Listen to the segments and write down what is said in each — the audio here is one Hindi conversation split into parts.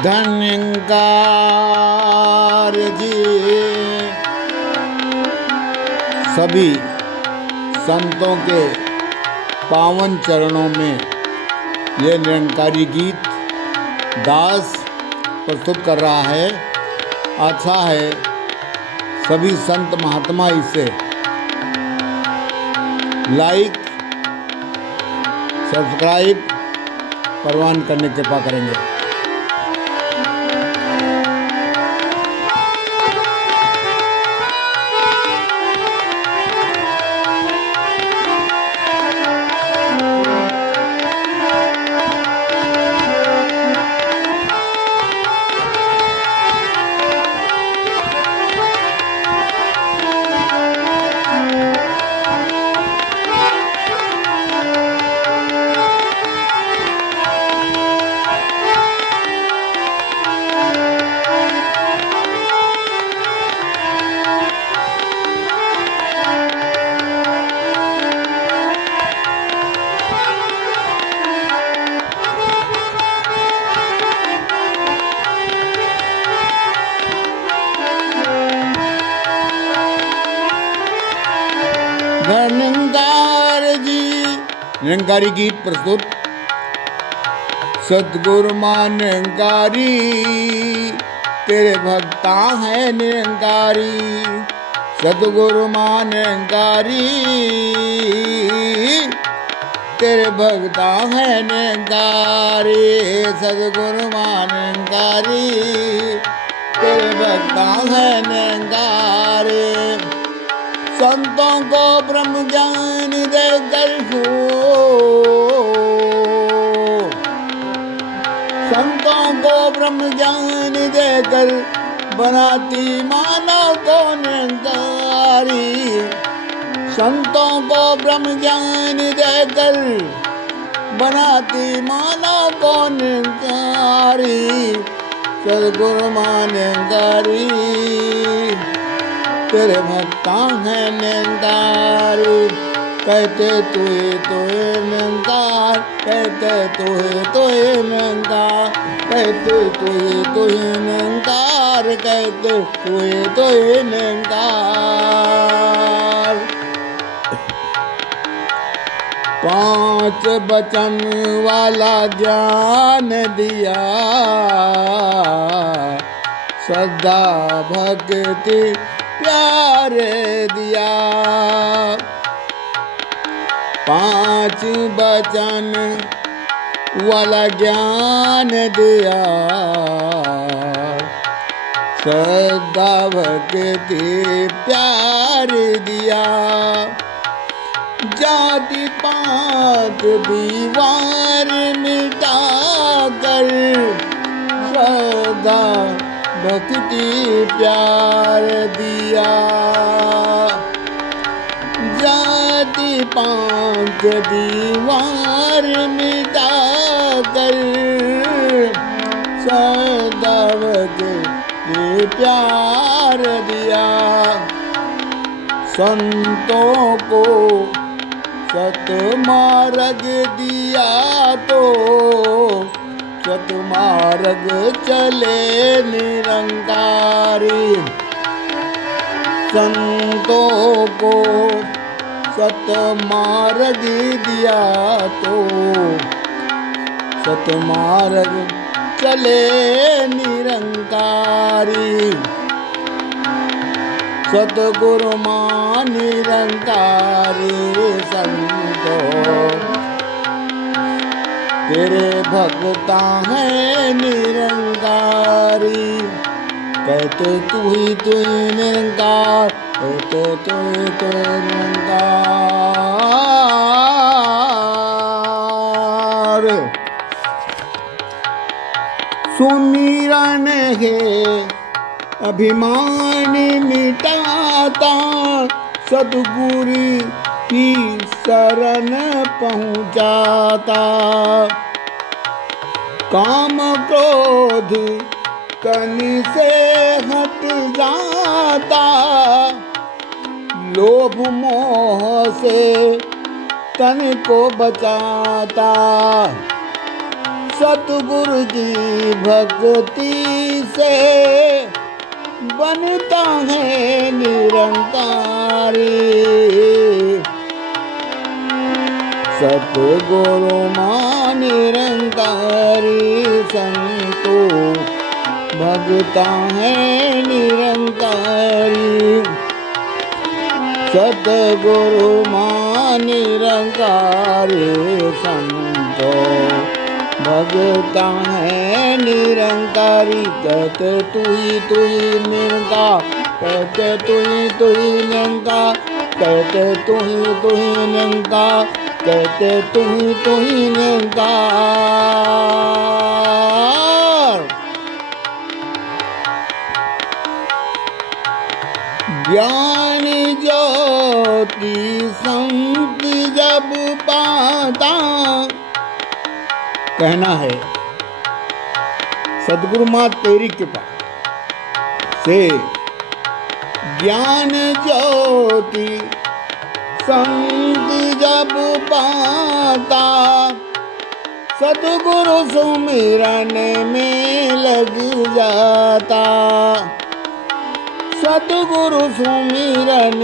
धन्यकार जी। सभी संतों के पावन चरणों में यह निरंकारी गीत दास प्रस्तुत कर रहा है। अच्छा है, सभी संत महात्मा इसे लाइक सब्सक्राइब परवान करने की कृपा करेंगे। निरंकार जी। निरंकारी गीत प्रस्तुत। सतगुरु मान निरंकारी, तेरे भक्ता है निरंकारी। सतगुरु मान निरंकारी, तेरे भक्ता है निरंकारी। सतगुरु मान निरंकारी, तेरे भक्ता है निरंकारी। संतों को ब्रह्म ज्ञान देकर संतों को ब्रह्म ज्ञान देकर बनाती मानव को निरंकारी। संतों को ब्रह्म ज्ञान देकर बनाती मानव को निरंकारी। सद्गुरु मान निरंकारी, तेरे भक्ता है निरंकारी। कहते तू निरंकार, कहते तू निरंकार, कहते तू निरंकार, कहते तू निरंकार। पांच वचन वाला ज्ञान दिया, श्रद्धा भक्ति प्यार दिया। पांच वचन वाला ज्ञान दिया, श्रद्धा भक्ति प्यार दिया। जाति पात दीवार मिटा कर श्रद्धा भक्ति प्यार दिया। जाति पांच दीवार मिटा कर श्रद्धा भक्ति प्यार दिया। संतों को सतमार्ग दिया तो सतमार्ग चले निरंकारी। संतों को सतमार्ग दिया तो सतमार्ग चले निरंकारी। सतगुरु मान निरंकारी। संतों तेरे भक्ता है निरंकारी। कहते तू ही निरंकार, कहते तू निरंकार। सुमिरन है अभिमान मिटाता, सतगुरु की शरण पहुँचाता। काम क्रोध कनि से हट जाता, लोभ मोह से तन को बचाता। सतगुरु की भक्ति से बनता है निरंकारी। सतगुरु मां निरंकारी संतो भगता है निरंकारी। सतगुरु मां निरंकारी संतो भगता है निरंकारी। कहते तू ही निरंकार, कहते तू ही निरंकार, कहते तू ही निरंकार, कहते तू ही निरंकार। ज्ञान ज्योति संत जब पाता, कहना है सदगुरु मां तेरी कृपा से ज्ञान ज्योति संत जब पाता, सतगुरु सुमिरन में लग जाता। सतगुरु सुमिरन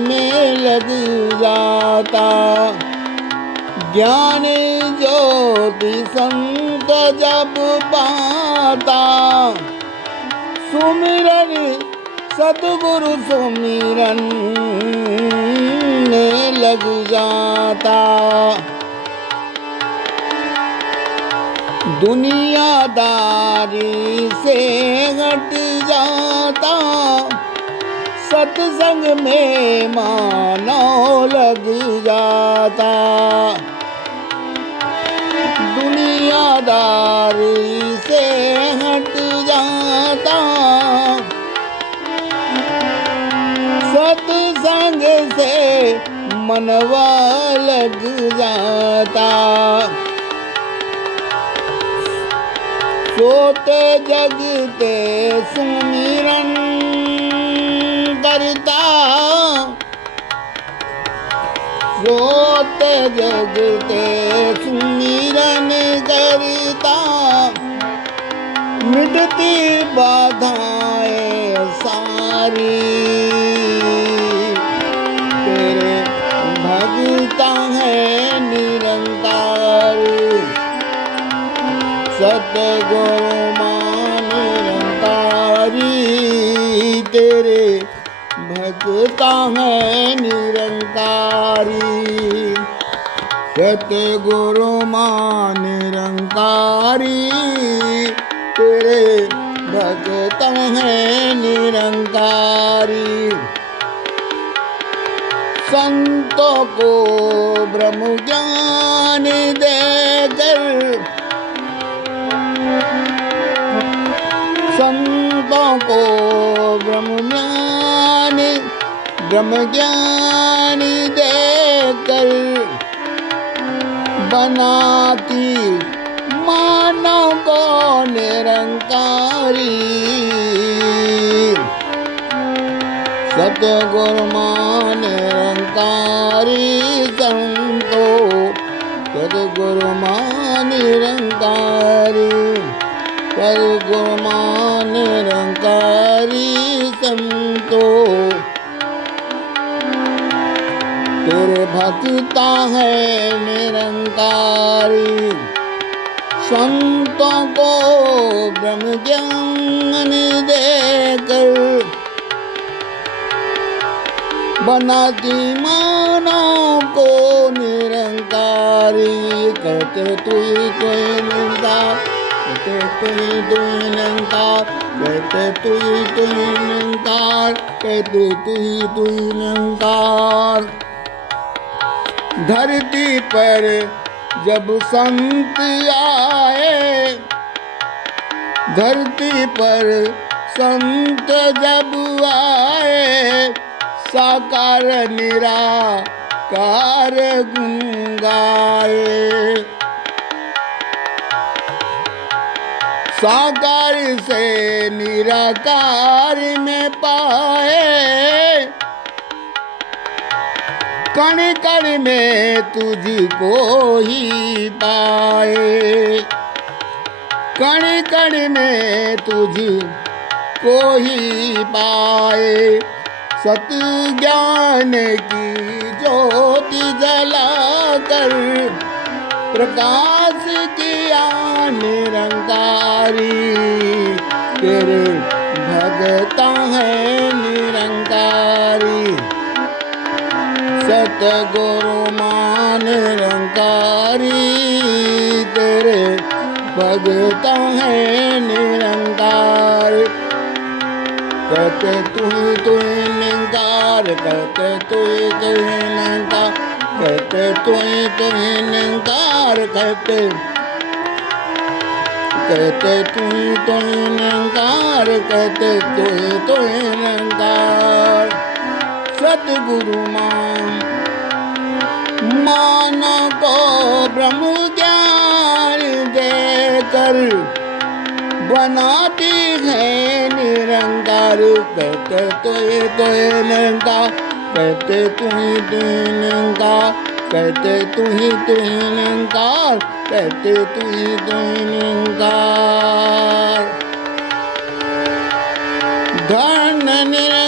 में लग जाता। ज्ञान ज्योति संत जब पाता, सुमिरन सतगुरु सुमिरन में लग जाता। दुनियादारी से हट जाता, सत्संग में मानो लग जाता। दुनियादारी से हट जाता, सत्संग से मनवा लग जाता। सोते जगते सुमिरन करता, सोते जगते सुमिरन करता। मिटती बाधाएं सारी, तेरे भगता है निरंकारी। सतगुरु मां निरंकारी, तेरे भगता है निरंकारी। सतगुरु मां निरंकारी, तेरे भगता है निरंकारी। संतों को ब्रह्म ज्ञान देकर, संतों को ब्रह्म ज्ञान देकर बनाती मानव को निरंकारी। सतगुरु मां निरंकारी संतो, सतगुरु मां निरंकारी। सतगुरु मां निरंकारी संतो, तेरे भक्ता है निरंकारी। संतों को ब्रह्म ज्ञान देकर बनाती मानव को निरंकारी। कहते तू ही निरंकार, कहते तू ही निरंकार, कहते तू ही निरंकार, कहते तू ही निरंकार। धरती पर जब संत आए, धरती पर संत जब आए, साकार निराकार गुण गाए। साकार से निराकार में पाए, कण कण में तुझको ही पाए। कण कण में तुझी को ही पाए, सत ज्ञान की ज्योति जलाकर प्रकाश किया निरंकारी, तेरे भगता है निरंकारी। सतगुरु मान निरंकारी, तेरे भगता है निरंकारी। कहते तू ही निरंकार, कहते तू ही निरंकार, कहते तू ही निरंकार, कहते तू ही निरंकार, कहते तू ही निरंकार। सतगुरु मानो को ब्रह्म ज्ञान देकर बनाती है निरंकार। कहते तू ही निरंकार, कहते तू ही निरंकार, कहते तू ही निरंकार, कहते तू ही निरंकार। धन निरंकार